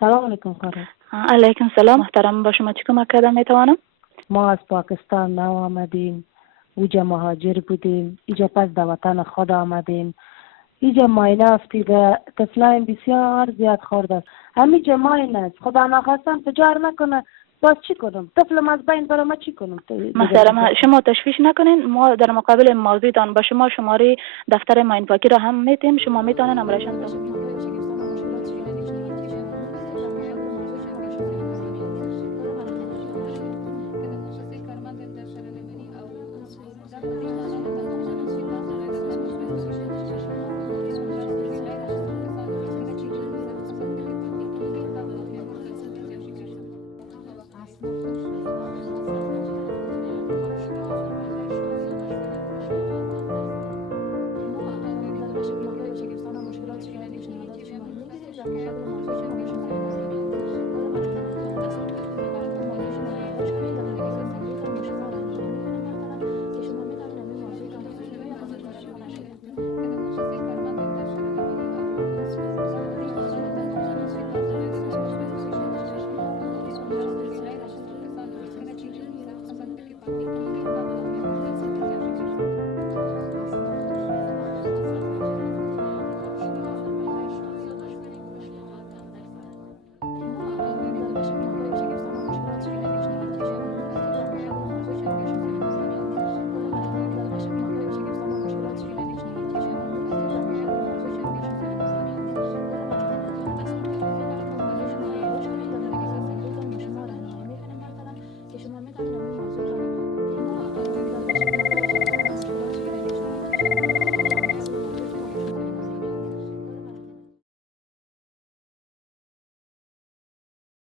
سلام علیکم خانم. علیکم سلام محترم. با شما چی کمک کردم میتوانم؟ ما از پاکستان نو آمدیم، اوجا مهاجر بودیم، اینجا پس در وطن خود آمدیم. اینجا ماینه افتیده، طفلان بسیار زیاد خورده است. همینجا ماینه است، خدا نخواستم تجار نکنه، باز چی کنم؟ طفلم از بین برم چی کنم؟ محترم شما تشویش نکنین، ما در مقابل موضوعتان با شما شماره دفتر ماین پاکی را هم میتیم، شما میتونین امرشان